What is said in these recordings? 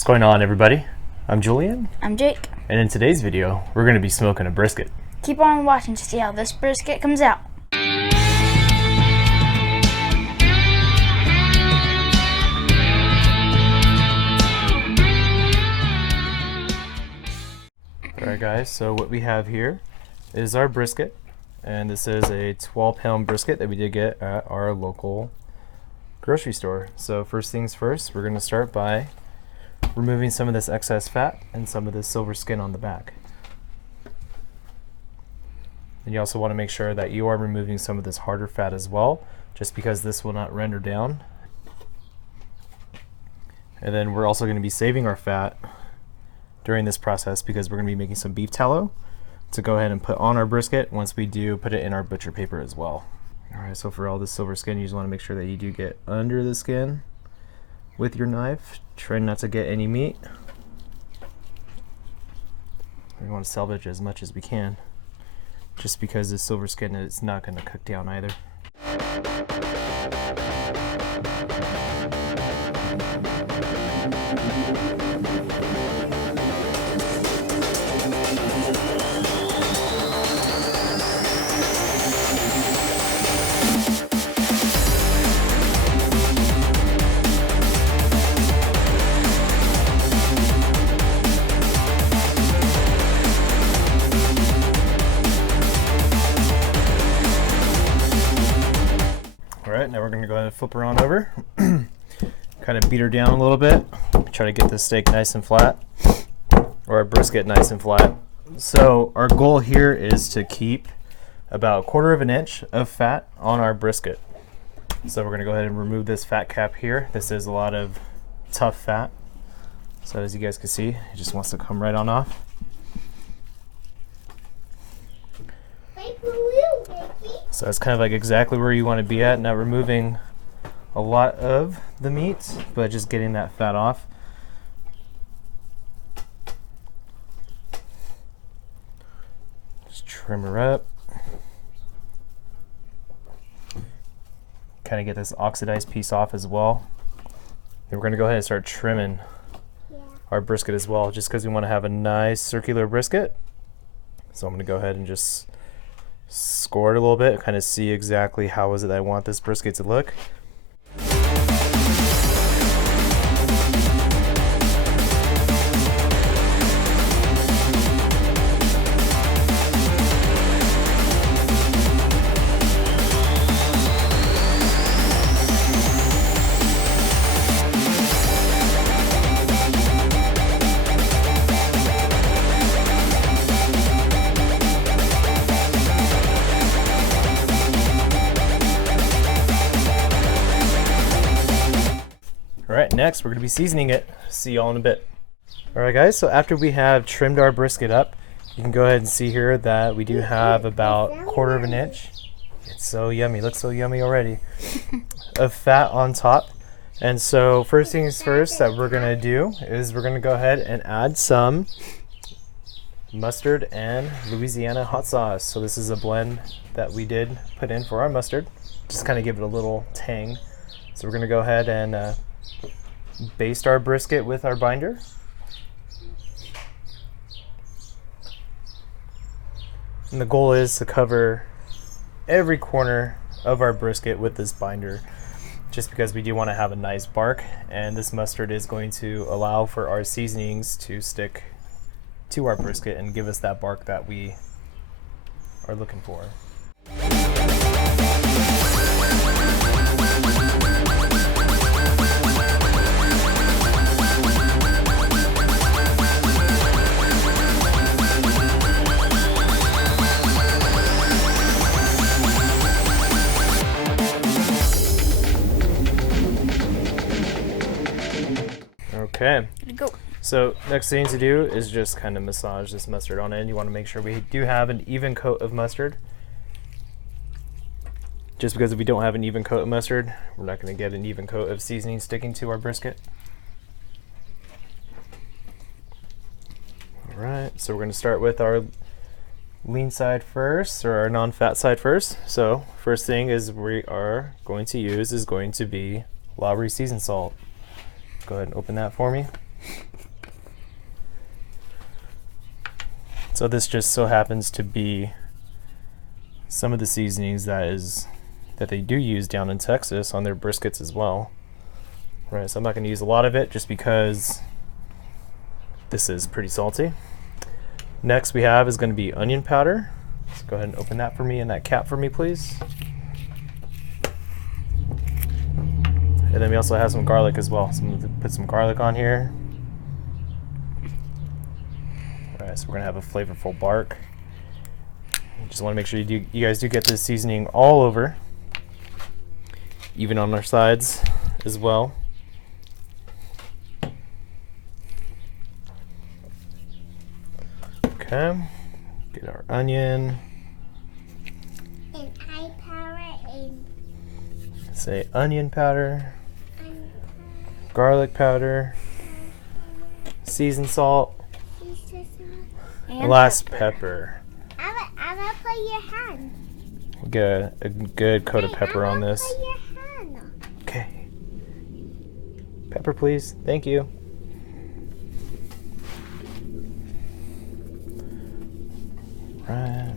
What's going on, everybody? I'm Julian. I'm Jake. And in today's video, we're going to be smoking a brisket. Keep on watching to see how this brisket comes out. Alright guys, so what we have here is our brisket. And this is a 12-pound brisket that we did get at our local grocery store. So first things first, we're going to start by removing some of this excess fat and some of this silver skin on the back. And you also want to make sure that you are removing some of this harder fat as well, just because this will not render down. And then we're also going to be saving our fat during this process because we're going to be making some beef tallow to go ahead and put on our brisket once we do put it in our butcher paper as well. Alright, so for all this silver skin, you just want to make sure that you do get under the skin with your knife. Try not to get any meat. We want to salvage as much as we can, just because the silver skin is not going to cook down either. Alright, now we're going to go ahead and flip her on over. Kind of beat her down a little bit. Try to get this steak nice and flat, or our brisket nice and flat. So our goal here is to keep about 1/4 of an inch of fat on our brisket. So we're going to go ahead and remove this fat cap here. This is a lot of tough fat. So as you guys can see, it just wants to come right on off. So that's kind of like exactly where you want to be at, not removing a lot of the meat, but just getting that fat off. Just trim her up. Kind of get this oxidized piece off as well. Then we're going to go ahead and start trimming our brisket as well, just because we want to have a nice circular brisket. So I'm going to go ahead and just score it a little bit, kind of see exactly how is it I want this brisket to look. Alright, next we're going to be seasoning it. See y'all in a bit. Alright guys, so after we have trimmed our brisket up, you can go ahead and see here that we do have about 1/4 of an inch. It's so yummy, looks so yummy already, of fat on top. And so first things first that we're going to do is we're going to go ahead and add some mustard and Louisiana hot sauce. So this is a blend that we did put in for our mustard, just kind of give it a little tang. So we're going to go ahead and baste our brisket with our binder. And the goal is to cover every corner of our brisket with this binder, just because we do want to have a nice bark, and this mustard is going to allow for our seasonings to stick to our brisket and give us that bark that we are looking for. Okay, Go. so next thing to do is just kind of massage this mustard on it. You want to make sure we do have an even coat of mustard. Just because if we don't have an even coat of mustard, we're not going to get an even coat of seasoning sticking to our brisket. Alright, so we're going to start with our lean side first, or our non-fat side first. So first thing is we are going to use is going to be Lowry seasoned salt. Go ahead and open that for me. So this just so happens to be some of the seasonings that they do use down in Texas on their briskets as well. Right, so I'm not going to use a lot of it just because this is pretty salty. Next we have is going to be onion powder. Let's go ahead and open that for me and that cap for me, please. And then we also have some garlic as well. So I'm going to put some garlic on here. All right, so we're going to have a flavorful bark. Just want to make sure you guys do get this seasoning all over, even on our sides as well. Okay, get our onion. And eye powder and Say onion powder, garlic powder, seasoned salt, and last pepper. I'm gonna put your hand. We'll get a good coat of pepper on this. Put your hand. Okay. Pepper, please. Thank you. Right.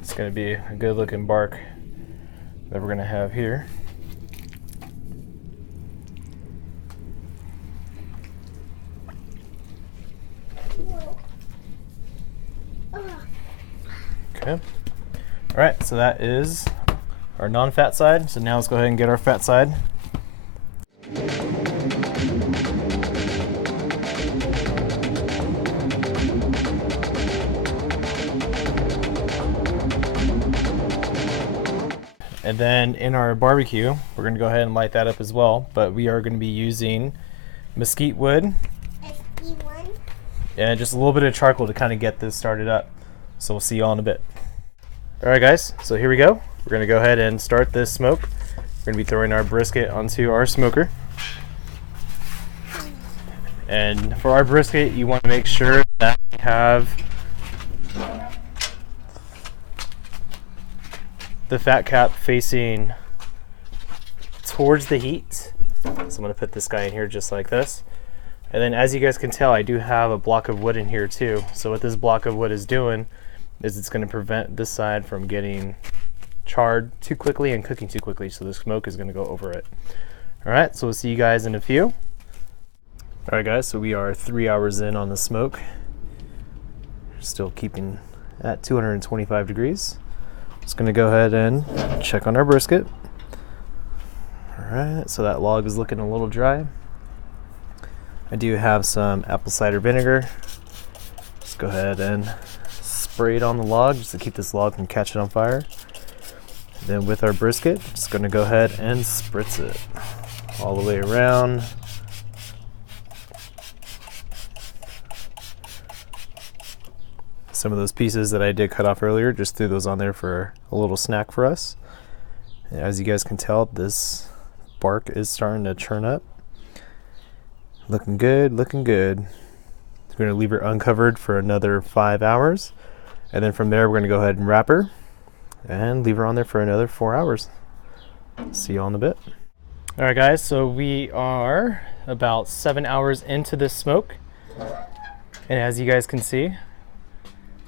It's going to be a good looking bark that we're going to have here. Okay. All right, so that is our non-fat side. So now let's go ahead and get our fat side. And then in our barbecue, we're going to go ahead and light that up as well. But we are going to be using mesquite wood and just a little bit of charcoal to kind of get this started up. So we'll see you all in a bit. All right, guys, so here we go. We're going to go ahead and start this smoke. We're going to be throwing our brisket onto our smoker. And for our brisket, you want to make sure that we have the fat cap facing towards the heat. So I'm going to put this guy in here just like this. And then as you guys can tell, I do have a block of wood in here too. So what this block of wood is doing is it's going to prevent this side from getting charred too quickly and cooking too quickly. So the smoke is going to go over it. All right, so we'll see you guys in a few. All right, guys, so we are 3 hours in on the smoke. Still keeping at 225 degrees. Just going to go ahead and check on our brisket. All right, so that log is looking a little dry. I do have some apple cider vinegar. Just go ahead and spray it on the log just to keep this log from catching on fire. Then with our brisket, just going to go ahead and spritz it all the way around. Some of those pieces that I did cut off earlier, just threw those on there for a little snack for us. And as you guys can tell, this bark is starting to churn up. Looking good, looking good. We're going to leave her uncovered for another 5 hours. And then from there, we're going to go ahead and wrap her and leave her on there for another 4 hours. See you all in a bit. All right, guys, so we are about 7 hours into this smoke. And as you guys can see,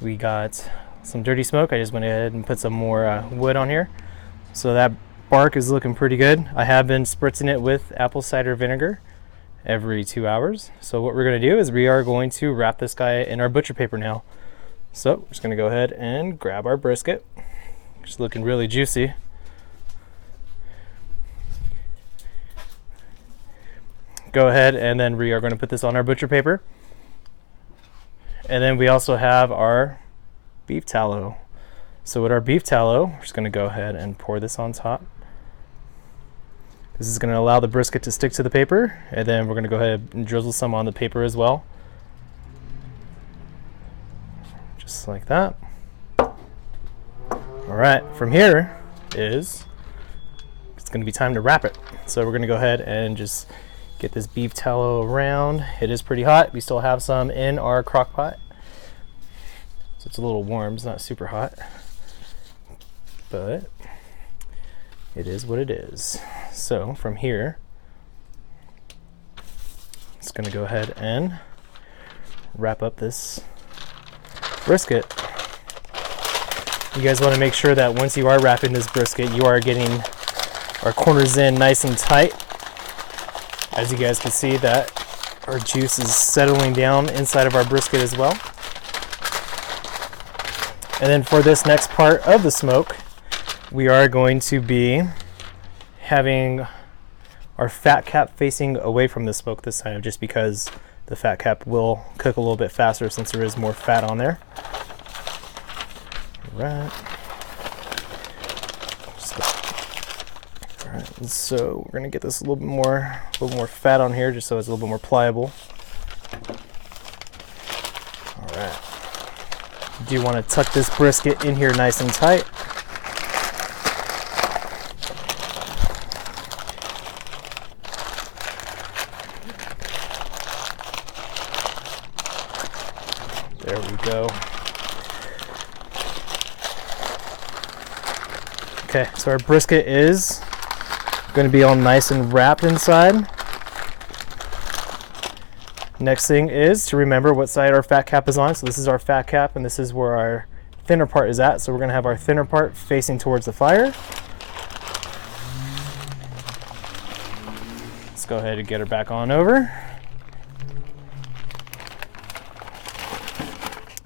we got some dirty smoke. I just went ahead and put some more wood on here. So that bark is looking pretty good. I have been spritzing it with apple cider vinegar every 2 hours. So what we're going to do is we are going to wrap this guy in our butcher paper now. So we're just going to go ahead and grab our brisket. It's looking really juicy. Go ahead and then we are going to put this on our butcher paper. And then we also have our beef tallow. So with our beef tallow, we're just going to go ahead and pour this on top. This is going to allow the brisket to stick to the paper, and then we're going to go ahead and drizzle some on the paper as well. Just like that. All right, from here it's going to be time to wrap it. So we're going to go ahead and just get this beef tallow around. It is pretty hot. We still have some in our crock pot. So it's a little warm, it's not super hot, but it is what it is. So from here, it's going to go ahead and wrap up this brisket. You guys want to make sure that once you are wrapping this brisket, you are getting our corners in nice and tight. As you guys can see, that our juice is settling down inside of our brisket as well. And then for this next part of the smoke, we are going to be having our fat cap facing away from the smoke this time, just because the fat cap will cook a little bit faster since there is more fat on there. All right. All right, so we're gonna get this a little bit more fat on here, just so it's a little bit more pliable. All right. You do want to tuck this brisket in here nice and tight. There we go. Okay, so our brisket is going to be all nice and wrapped inside. Next thing is to remember what side our fat cap is on. So this is our fat cap, and this is where our thinner part is at. So we're going to have our thinner part facing towards the fire. Let's go ahead and get her back on over.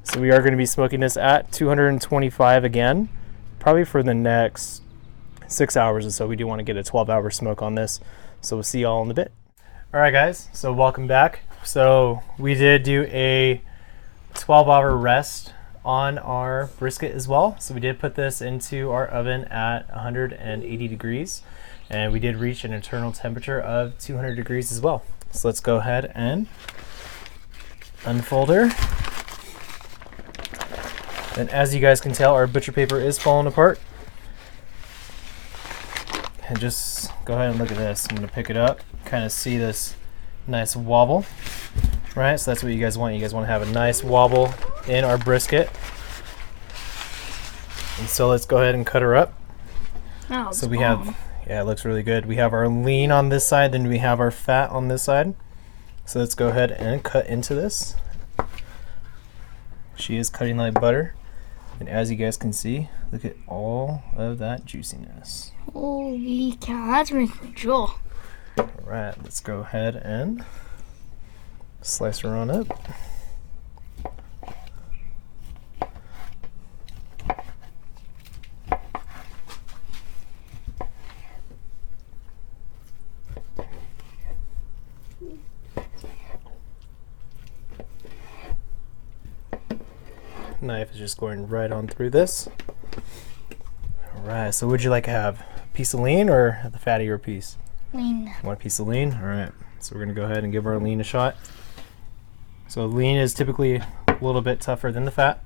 So we are going to be smoking this at 225 again, probably for the next 6 hours or so. We do want to get a 12-hour smoke on this. So we'll see y'all in a bit. All right, guys, so welcome back. So we did do a 12-hour rest on our brisket as well. So we did put this into our oven at 180 degrees, and we did reach an internal temperature of 200 degrees as well. So let's go ahead and unfold her. And as you guys can tell, our butcher paper is falling apart. And just go ahead and look at this. I'm gonna pick it up, kind of see this nice wobble, right? So that's what you guys want. You guys want to have a nice wobble in our brisket. And so let's go ahead and cut her up. Oh, so we have, yeah, it looks really good. We have our lean on this side, then we have our fat on this side. So let's go ahead and cut into this. She is cutting like butter. And as you guys can see, look at all of that juiciness. Holy cow, that's making me drool. All right, let's go ahead and slice her on up. Knife is just going right on through this. All right, so would you like to have a piece of lean or the fattier piece? Lean. Want a piece of lean? All right, so we're gonna go ahead and give our lean a shot. So lean is typically a little bit tougher than the fat,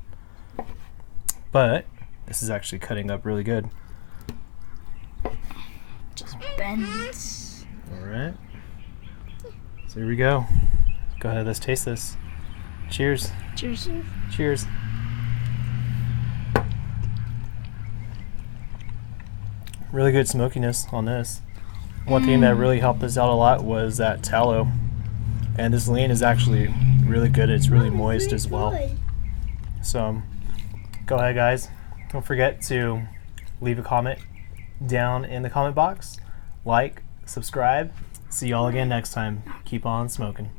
but this is actually cutting up really good. Just bends. All right, so here we go. Go ahead, let's taste this. Cheers. Cheers. Cheers. Really good smokiness on this. One thing that really helped us out a lot was that tallow. And this lean is actually really good. It's really moist as well. So go ahead, guys. Don't forget to leave a comment down in the comment box. Like, subscribe. See y'all again next time. Keep on smoking.